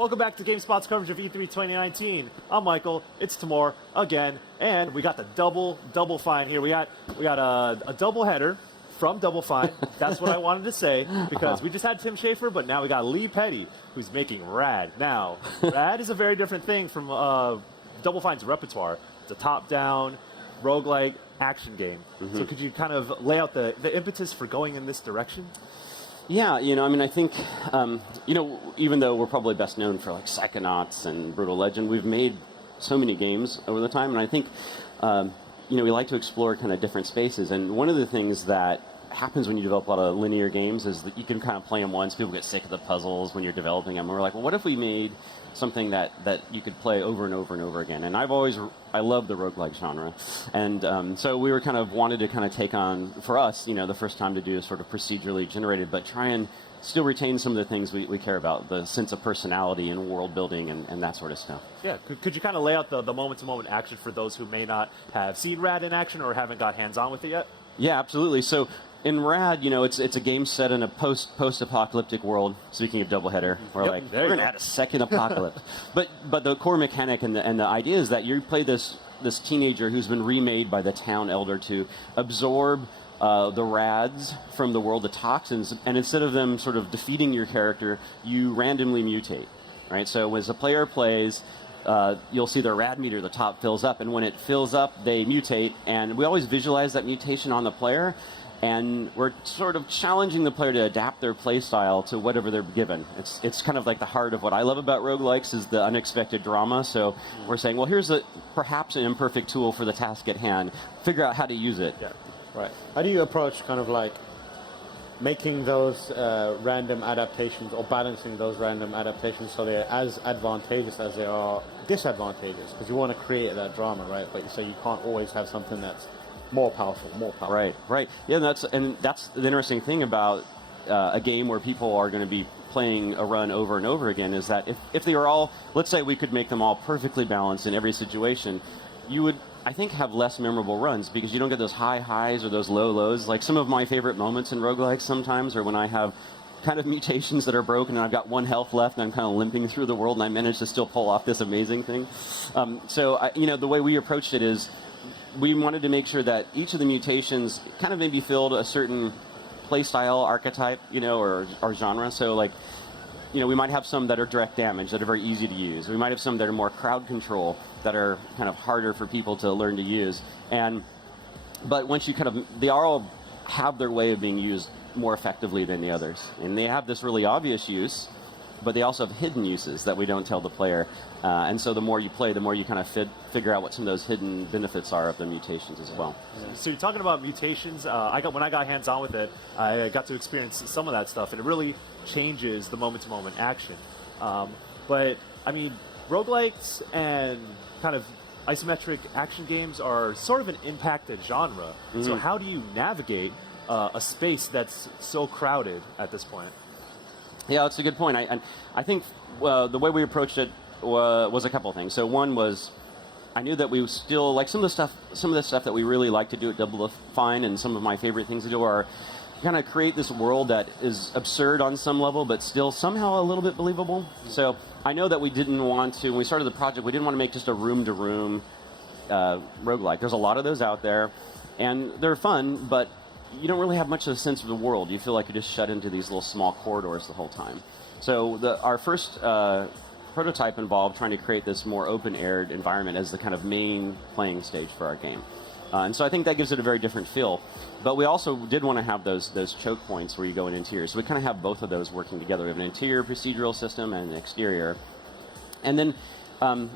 Welcome back to GameSpot's coverage of E3 2019. I'm Michael. It's Timur again, and we got the double fine here. We got a double header from Double Fine. That's what I wanted to say, because we just had Tim Schafer, but now we got Lee Petty, who's making RAD. Now, RAD is a very different thing from Double Fine's repertoire. It's a top-down, roguelike action game. So could you kind of lay out the impetus for going in this direction? Yeah, I think, even though we're probably best known for like Psychonauts and Brutal Legend, we've made so many games over the time, and I think, we like to explore kind of different spaces. And one of the things that happens when you develop a lot of linear games is that you can kind of play them once, people get sick of the puzzles when you're developing them. And we're like, well, what if we made something that you could play over and over and over again? And I love the roguelike genre. And so we were wanted to take on, for us, the first time to do a sort of procedurally generated, but try and still retain some of the things we care about, the sense of personality and world building and that sort of stuff. Yeah, could you kind of lay out the moment-to-moment action for those who may not have seen RAD in action or haven't got hands-on with it yet? Yeah, absolutely. So in RAD, it's a game set in a post-apocalyptic world. Speaking of doubleheader, we're going to add a second apocalypse. But the core mechanic and the idea is that you play this teenager who's been remade by the town elder to absorb the RADs from the world, the toxins, and instead of them sort of defeating your character, you randomly mutate, right? So as a player plays, you'll see the RAD meter, the top fills up, and when it fills up, they mutate, and we always visualize that mutation on the player, and we're sort of challenging the player to adapt their play style to whatever they're given. It's kind of like the heart of what I love about roguelikes is the unexpected drama. So we're saying, well, here's perhaps an imperfect tool for the task at hand. Figure out how to use it. Yeah, right. How do you approach kind of like making those random adaptations or balancing those random adaptations so they're as advantageous as they are disadvantageous? Because you want to create that drama, right? But so you can't always have something that's more powerful. Right. Yeah, that's the interesting thing about a game where people are going to be playing a run over and over again is that if they were all, let's say we could make them all perfectly balanced in every situation, you would, I think, have less memorable runs because you don't get those high highs or those low lows. Like some of my favorite moments in roguelikes sometimes are when I have kind of mutations that are broken and I've got one health left and I'm kind of limping through the world and I managed to still pull off this amazing thing. The way we approached it is we wanted to make sure that each of the mutations kind of maybe filled a certain play style archetype, or genre. So we might have some that are direct damage that are very easy to use. We might have some that are more crowd control that are kind of harder for people to learn to use. But once they all have their way of being used more effectively than the others. And they have this really obvious use, but they also have hidden uses that we don't tell the player. And so the more you play, the more you kind of figure out what some of those hidden benefits are of the mutations as well. So you're talking about mutations. When I got hands-on with it, I got to experience some of that stuff, and it really changes the moment-to-moment action. But, I mean, roguelikes and kind of isometric action games are sort of an impacted genre. So how do you navigate a space that's so crowded at this point? Yeah, that's a good point. I think the way we approached it was a couple of things. So one was, I knew that we still like some of the stuff that we really like to do at Double Fine, and some of my favorite things to do are kind of create this world that is absurd on some level, but still somehow a little bit believable. So I know that we didn't want to, when we started the project, we didn't want to make just a room-to-room roguelike. There's a lot of those out there, and they're fun, but you don't really have much of a sense of the world. You feel like you're just shut into these little small corridors the whole time. So our first prototype involved trying to create this more open-aired environment as the kind of main playing stage for our game. And so I think that gives it a very different feel. But we also did want to have those choke points where you go in interior. So we kind of have both of those working together. We have an interior procedural system and an exterior. And then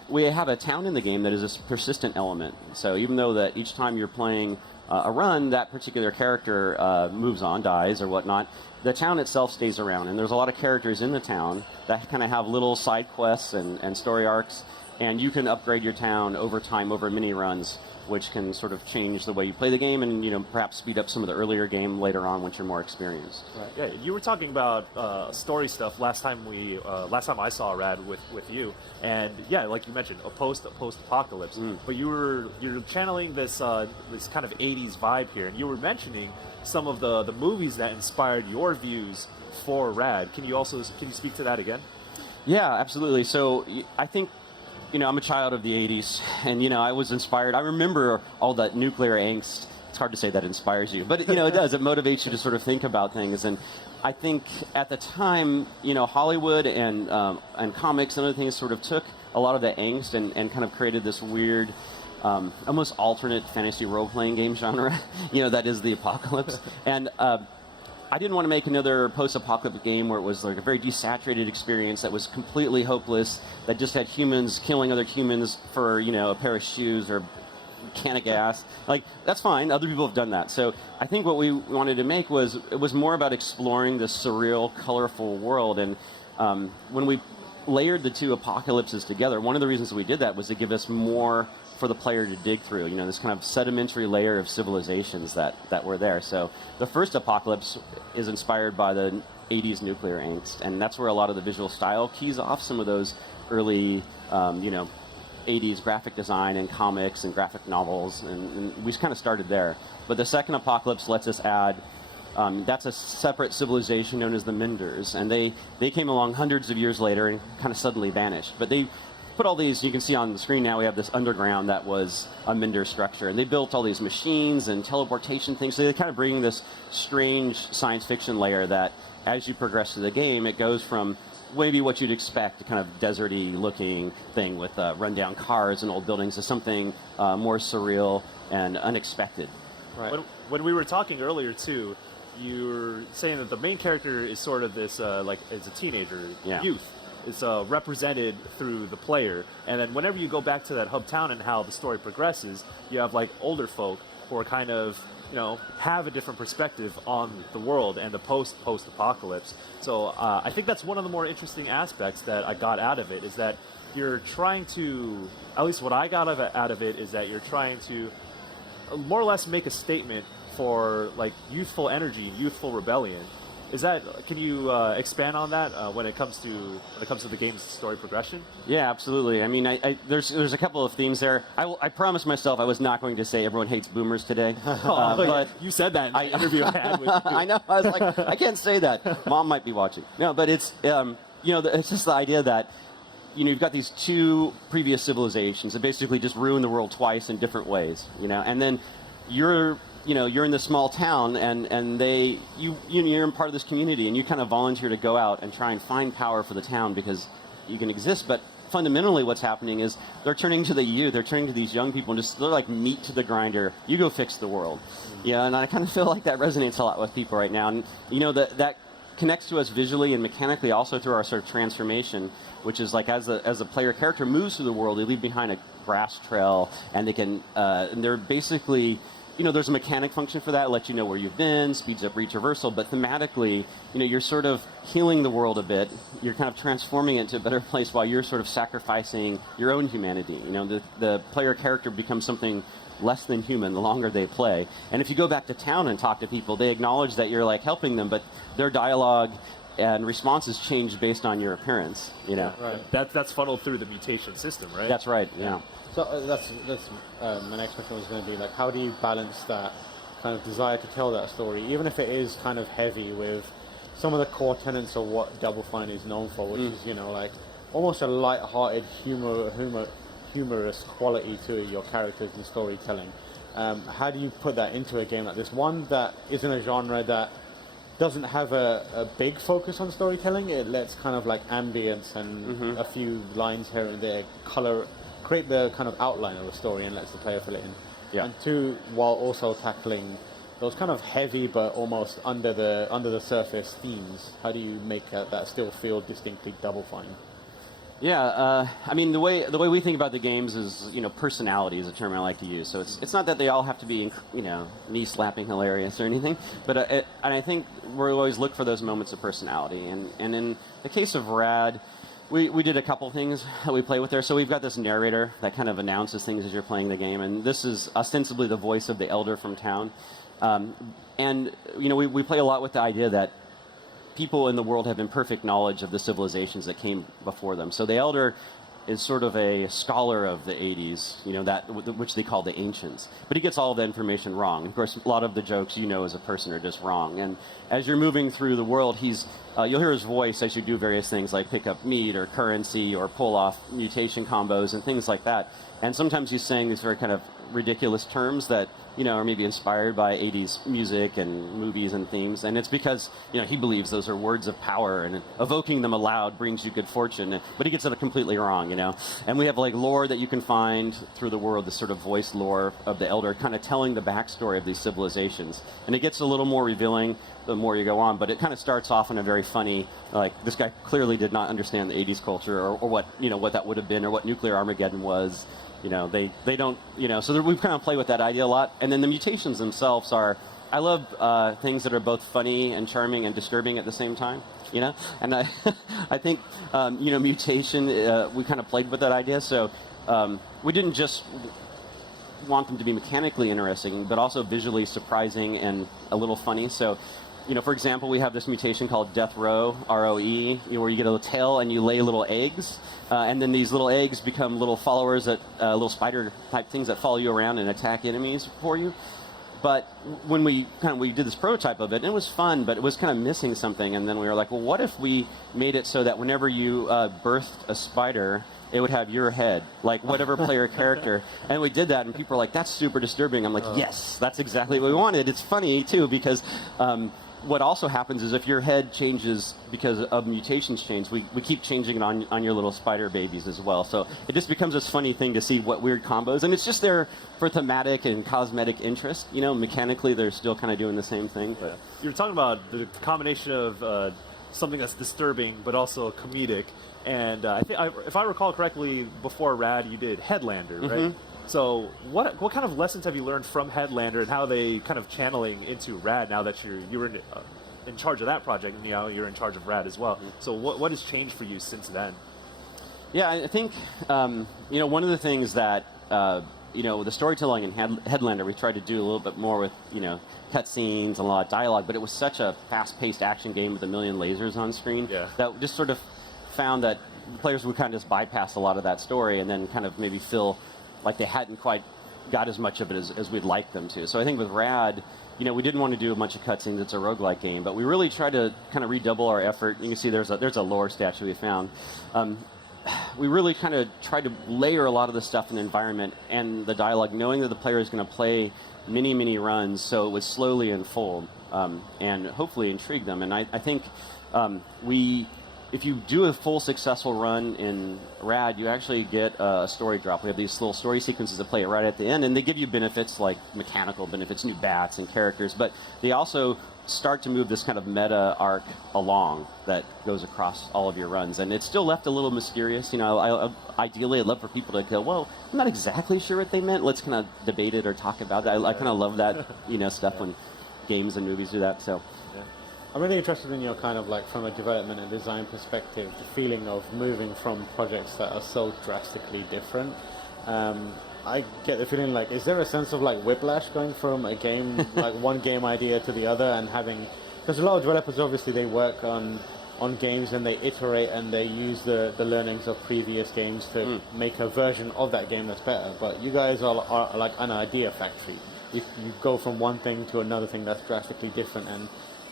we have a town in the game that is a persistent element. So even though that each time you're playing a run, that particular character moves on, dies, or whatnot, the town itself stays around. And there's a lot of characters in the town that kind of have little side quests and story arcs, and you can upgrade your town over time, over mini runs, which can sort of change the way you play the game and perhaps speed up some of the earlier game later on once you're more experienced. Right. Yeah, you were talking about story stuff last time I saw RAD with you, and yeah, like you mentioned, a post-apocalypse. But you're channeling this this kind of 80s vibe here, and you were mentioning some of the movies that inspired your views for RAD. Can you speak to that again? Yeah, absolutely. So I think, I'm a child of the 80s, and, I was inspired. I remember all that nuclear angst. It's hard to say that inspires you, but, it does. It motivates you to sort of think about things. And I think at the time, Hollywood and comics and other things sort of took a lot of the angst and kind of created this weird, almost alternate fantasy role-playing game genre, that is the apocalypse. And I didn't want to make another post-apocalyptic game where it was like a very desaturated experience that was completely hopeless, that just had humans killing other humans for, a pair of shoes or a can of gas. Like, that's fine. Other people have done that. So I think what we wanted to make was, it was more about exploring this surreal, colorful world. And when we layered the two apocalypses together, one of the reasons we did that was to give us more for the player to dig through, this kind of sedimentary layer of civilizations that were there. So the first apocalypse is inspired by the 80s nuclear angst, and that's where a lot of the visual style keys off some of those early, 80s graphic design and comics and graphic novels, and we kind of started there. But the second apocalypse lets us add, that's a separate civilization known as the Minders, and they came along hundreds of years later and kind of suddenly vanished. But they put all these, you can see on the screen now, we have this underground that was a Minder structure, and they built all these machines and teleportation things, so they kind of bring this strange science fiction layer that, as you progress through the game, it goes from maybe what you'd expect, a kind of deserty looking thing with rundown cars and old buildings, to something more surreal and unexpected. Right. When we were talking earlier, too, you were saying that the main character is sort of this, is a teenager, youth. It's represented through the player, and then whenever you go back to that hub town and how the story progresses, you have like older folk who are kind of have a different perspective on the world and the post-apocalypse. So I think that's one of the more interesting aspects that I got out of it, is that you're trying to, at least what I got out of it is that you're trying to more or less make a statement for like youthful energy, youthful rebellion. Can you expand on that when it comes to the game's story progression? Yeah, absolutely. I mean, there's a couple of themes there. I promised myself I was not going to say everyone hates boomers today, but you said that in the interview I had with you. I know. I was like, I can't say that. Mom might be watching. No, but it's it's just the idea that you've got these two previous civilizations that basically just ruined the world twice in different ways. And then you're in this small town, and you're in part of this community, and you kind of volunteer to go out and try and find power for the town because you can exist. But fundamentally, what's happening is they're turning to the youth, they're turning to these young people, and they're like meat to the grinder. You go fix the world. And I kind of feel like that resonates a lot with people right now. And that connects to us visually and mechanically, also through our sort of transformation, which is like as a player character moves through the world, they leave behind a grass trail, and they can and they're basically, there's a mechanic function for that. It lets you know where you've been, speeds up reach reversal, but thematically, you're sort of healing the world a bit. You're kind of transforming it into a better place while you're sort of sacrificing your own humanity. The player character becomes something less than human the longer they play. And if you go back to town and talk to people, they acknowledge that you're like helping them, but their dialogue and responses change based on your appearance. Right. That's funneled through the mutation system, right? That's right. Yeah. So that's my next question was going to be like, how do you balance that kind of desire to tell that story, even if it is kind of heavy with some of the core tenets of what Double Fine is known for, which is like almost a light-hearted, humorous quality to your characters and storytelling. How do you put that into a game like this? One that isn't a genre that doesn't have a big focus on storytelling. It lets kind of like ambience and a few lines here and there create the kind of outline of a story and lets the player fill it in. Yeah. And two, while also tackling those kind of heavy but almost under the surface themes. How do you make that still feel distinctly Double Fine? Yeah, I mean the way we think about the games is personality is a term I like to use. So it's not that they all have to be knee slapping hilarious or anything, but and I think we always look for those moments of personality. And in the case of RAD, we did a couple things that we play with there. So we've got this narrator that kind of announces things as you're playing the game, and this is ostensibly the voice of the elder from town. And we play a lot with the idea that people in the world have imperfect knowledge of the civilizations that came before them. So the elder is sort of a scholar of the 80s, which they call the ancients. But he gets all of the information wrong. Of course, a lot of the jokes as a person are just wrong. And as you're moving through the world, he's you'll hear his voice as you do various things like pick up meat or currency or pull off mutation combos and things like that. And sometimes he's saying these very kind of ridiculous terms that, are maybe inspired by 80s music and movies and themes. And it's because, he believes those are words of power and evoking them aloud brings you good fortune. But he gets it completely wrong, And we have like lore that you can find through the world, this sort of voice lore of the Elder, kind of telling the backstory of these civilizations. And it gets a little more revealing the more you go on, but it kind of starts off in a very funny, like, this guy clearly did not understand the 80s culture or what, what that would have been or what nuclear Armageddon was. They don't, so we kind of play with that idea a lot. And then the mutations themselves are, I love things that are both funny and charming and disturbing at the same time, And I, I think, mutation, we kind of played with that idea. So we didn't just want them to be mechanically interesting, but also visually surprising and a little funny. So, for example, we have this mutation called Death Row, R-O-E, where you get a little tail and you lay little eggs, and then these little eggs become little followers, that little spider-type things that follow you around and attack enemies for you. But when we did this prototype of it, and it was fun, but it was kind of missing something, and then we were like, well, what if we made it so that whenever you birthed a spider, it would have your head, like whatever player character. And we did that, and people were like, that's super disturbing. I'm like, yes, that's exactly what we wanted. It's funny, too, because what also happens is if your head changes because of mutations change, we keep changing it on your little spider babies as well. So it just becomes this funny thing to see what weird combos. And it's just there for thematic and cosmetic interest. Mechanically, they're still kind of doing the same thing. But You were talking about the combination of something that's disturbing but also comedic. And I think, if I recall correctly, before RAD, you did Headlander, right? So what kind of lessons have you learned from Headlander, and how are they kind of channeling into RAD now that you were in charge of that project, and you're in charge of RAD as well? So what has changed for you since then? Yeah, I think one of the things that the storytelling in Headlander we tried to do a little bit more with cutscenes and a lot of dialogue, but it was such a fast-paced action game with a million lasers on screen that just sort of found that players would kind of just bypass a lot of that story and then kind of maybe feel like they hadn't quite got as much of it as we'd like them to. So I think with RAD, we didn't want to do a bunch of cutscenes. It's a roguelike game, but we really tried to kind of redouble our effort. You can see there's a lore statue we found. We really kind of tried to layer a lot of the stuff in the environment and the dialogue, knowing that the player is going to play many, many runs, so it would slowly unfold and hopefully intrigue them. And I think if you do a full successful run in RAD, you actually get a story drop. We have these little story sequences that play right at the end, and they give you benefits like mechanical benefits, new bats and characters, but they also start to move this kind of meta arc along that goes across all of your runs. And it's still left a little mysterious. Ideally, I'd love for people to go, well, I'm not exactly sure what they meant. Let's kind of debate it or talk about it. I kind of love that stuff when games and movies do that. So. I'm really interested in your kind of like, from a development and design perspective, the feeling of moving from projects that are so drastically different. I get the feeling like, is there a sense of like whiplash going from a game, like one game idea to the other, and having, because a lot of developers obviously they work on games and they iterate and they use the learnings of previous games to make a version of that game that's better. But you guys are like an idea factory. You go from one thing to another thing that's drastically different, and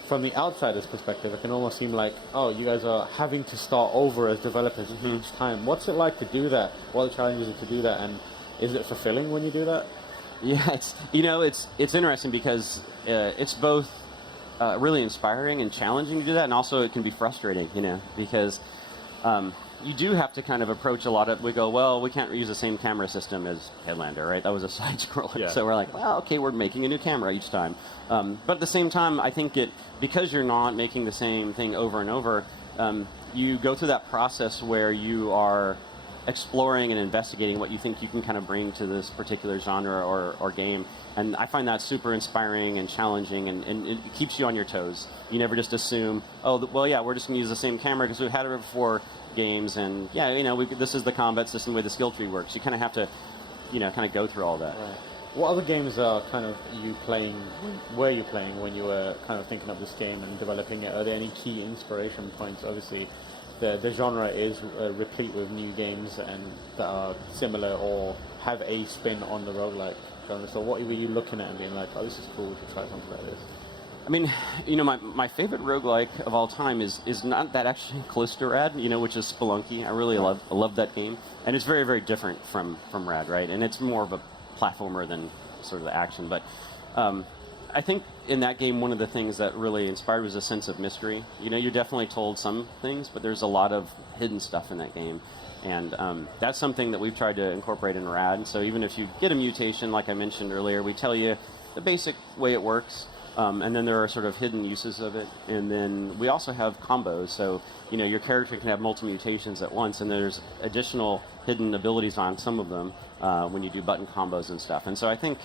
from the outsider's perspective, it can almost seem like, oh, you guys are having to start over as developers each time. What's it like to do that? What are the challenges to do that, and is it fulfilling when you do that? Yeah, it's interesting because it's both really inspiring and challenging to do that, and also it can be frustrating, because you do have to kind of approach a lot of, we go, well, we can't use the same camera system as Headlander, right? That was a side scroller. Yeah. So we're like, well, okay, we're making a new camera each time. But at the same time, I think because you're not making the same thing over and over, you go through that process where you are exploring and investigating what you think you can kind of bring to this particular genre or game. And I find that super inspiring and challenging, and it keeps you on your toes. You never just assume, oh, well, yeah, we're just going to use the same camera because we've had it before games, and yeah, this is the combat system, the way the skill tree works. You kind of have to, kind of go through all that. Right. What other games are kind of were you playing when you were kind of thinking of this game and developing it? Are there any key inspiration points? Obviously, the genre is replete with new games and that are similar or have a spin on the roguelike genre. So what were you looking at and being like, oh, this is cool, we should try something like this? I mean, my favorite roguelike of all time is not that actually close to RAD, which is Spelunky. I really love that game. And it's very, very different from RAD, right? And it's more of a platformer than sort of the action. But I think in that game, one of the things that really inspired was a sense of mystery. You're definitely told some things, but there's a lot of hidden stuff in that game. And that's something that we've tried to incorporate in RAD. So even if you get a mutation, like I mentioned earlier, we tell you the basic way it works. And then there are sort of hidden uses of it. And then we also have combos. So, your character can have multiple mutations at once, and there's additional hidden abilities on some of them when you do button combos and stuff. And so I think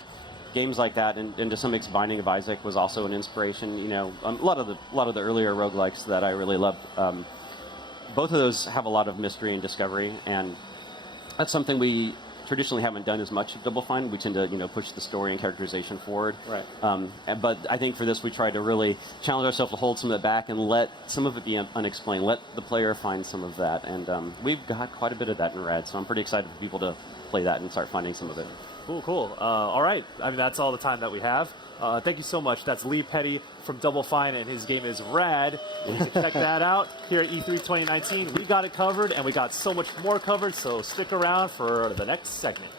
games like that, and to some extent Binding of Isaac was also an inspiration. A lot of the earlier roguelikes that I really loved, both of those have a lot of mystery and discovery, and that's something we traditionally haven't done as much of Double Fine. We tend to push the story and characterization forward. Right. But I think for this we tried to really challenge ourselves to hold some of it back and let some of it be unexplained. Let the player find some of that, and we've got quite a bit of that in RAD. So I'm pretty excited for people to play that and start finding some of it. Cool. All right. I mean, that's all the time that we have. Thank you so much. That's Lee Petty from Double Fine, and his game is RAD. You can check that out here at E3 2019. We got it covered, and we got so much more covered, so stick around for the next segment.